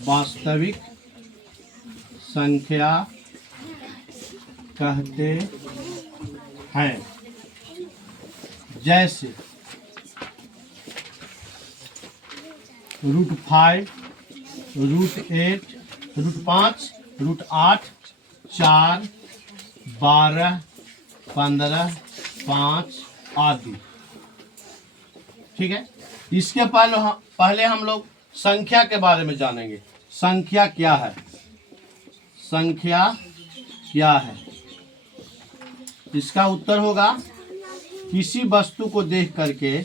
वास्तविक संख्या कहते हैं। जैसे √5, √8, √5, √8, 4, 12, 15, 5 आदि। ठीक है, इसके पहले हम लोग संख्या के बारे में जानेंगे। संख्या क्या है? संख्या क्या है? इसका उत्तर होगा किसी वस्तु को देख करके,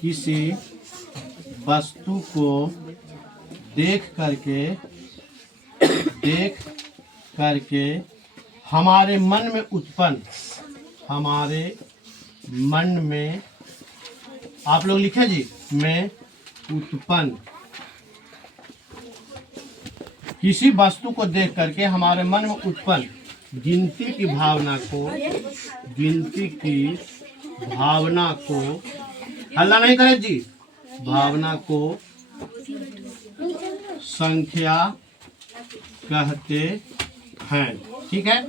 किसी वस्तु को देख करके हमारे मन में उत्पन्न, हमारे मन में, आप लोग लिखे जी, में उत्पन्न, किसी वस्तु को देख करके हमारे मन में उत्पन्न गिनती की भावना को हल्ला नहीं करे जी, भावना को संख्या कहते हैं। ठीक है,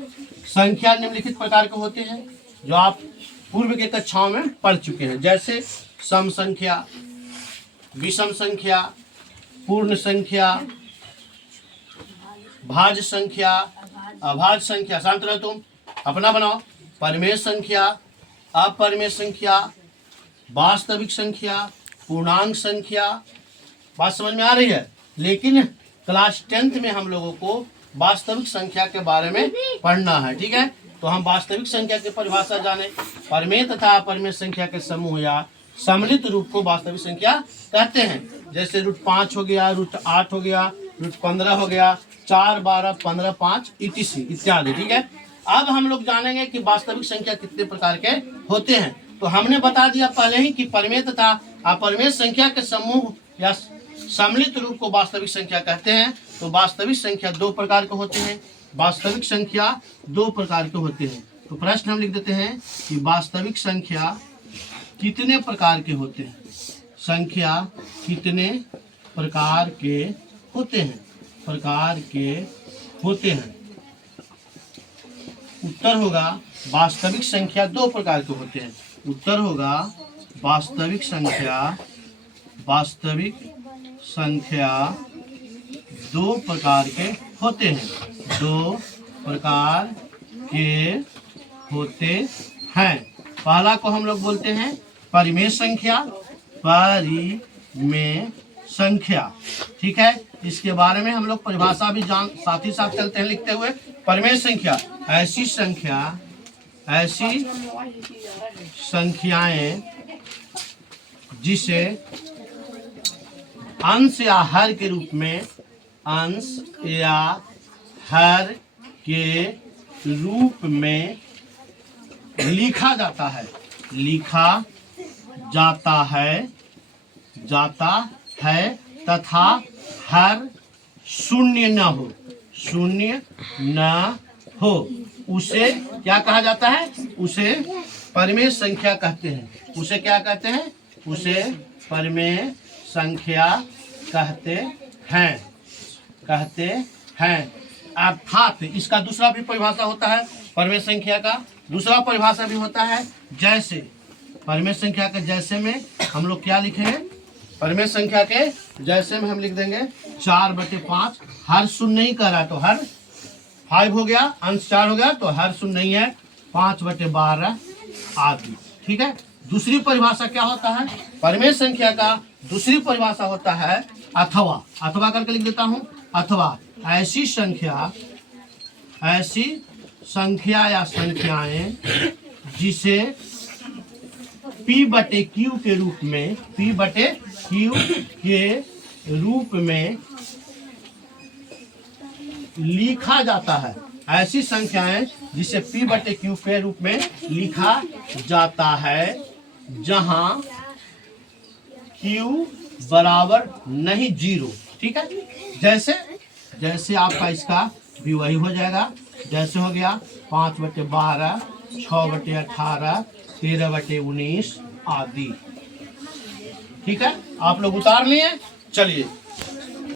संख्या निम्नलिखित प्रकार के होते हैं जो आप पूर्व के कक्षाओं में पढ़ चुके हैं। जैसे सम संख्या, विषम संख्या, पूर्ण संख्या, भाज्य संख्या, अभाज्य संख्या, शांत रहो तुम, अपना बनाओ, परिमेय संख्या, अपरिमेय संख्या, वास्तविक संख्या, पूर्णांक संख्या। बात समझ में आ रही है? लेकिन क्लास 10th में हम लोगों को वास्तविक संख्या के बारे में पढ़ना है। ठीक है, तो हम वास्तविक संख्या की परिभाषा जाने। परिमेय तथा अपरिमेय संख्या के समूह या सम्मिलित रूप को वास्तविक संख्या कहते हैं। जैसे √5 हो गया, √8 हो गया, √15 हो गया, 4, 12, 15, 5 इत्यादि। ठीक है, अब हम लोग जानेंगे कि वास्तविक संख्या कितने प्रकार के होते हैं। तो हमने बता दिया पहले ही कि परिमेय तथा अपरिमेय संख्या के समूह या सम्मिलित रूप को वास्तविक संख्या कहते हैं। तो वास्तविक संख्या 2 प्रकार के होते हैं। वास्तविक संख्या 2 प्रकार के होते हैं। तो प्रश्न हम लिख देते हैं कि वास्तविक संख्या कितने प्रकार के होते हैं? संख्या कितने प्रकार के होते हैं? उत्तर होगा वास्तविक संख्या 2 प्रकार के होते हैं। उत्तर होगा वास्तविक संख्या 2 प्रकार के होते हैं। 2 प्रकार के होते हैं। पहला को हम लोग बोलते हैं परिमेय संख्या। ठीक है, इसके बारे में हम लोग परिभाषा भी साथ ही साथ चलते हैं लिखते हुए। परिमेय संख्या ऐसी संख्याएं जिसे अंश या हर के रूप में लिखा जाता है तथा हर शून्य न हो, उसे क्या कहा जाता है? उसे परिमेय संख्या कहते हैं। उसे क्या कहते हैं? उसे परिमेय संख्या कहते हैं। अर्थात इसका दूसरा भी परिभाषा होता है। परिमेय संख्या का दूसरा परिभाषा भी होता है जैसे। परिमेय संख्या के जैसे में हम लोग क्या लिखेंगे? परिमेय संख्या के जैसे में हम लिख देंगे 4/5। हर शून्य नहीं कह रहा तो हर 5 हो गया, अंश 4 हो गया तो हर शून्य नहीं है, 5/12 आदि। ठीक है, दूसरी परिभाषा क्या होता है? परिमेय संख्या का दूसरी परिभाषा होता है अथवा करके लिख देता हूं। अथवा ऐसी संख्या या संख्याएं जिसे P/Q के रूप में लिखा जाता है। ऐसी संख्याएं जिसे P/Q के रूप में लिखा जाता है जहां Q बराबर नहीं 0। ठीक है, जैसे आपका इसका भी वही हो जाएगा। जैसे हो गया 5/12, 6/18, 13/19 आदि। ठीक है, आप लोग उतार लिए। चलिए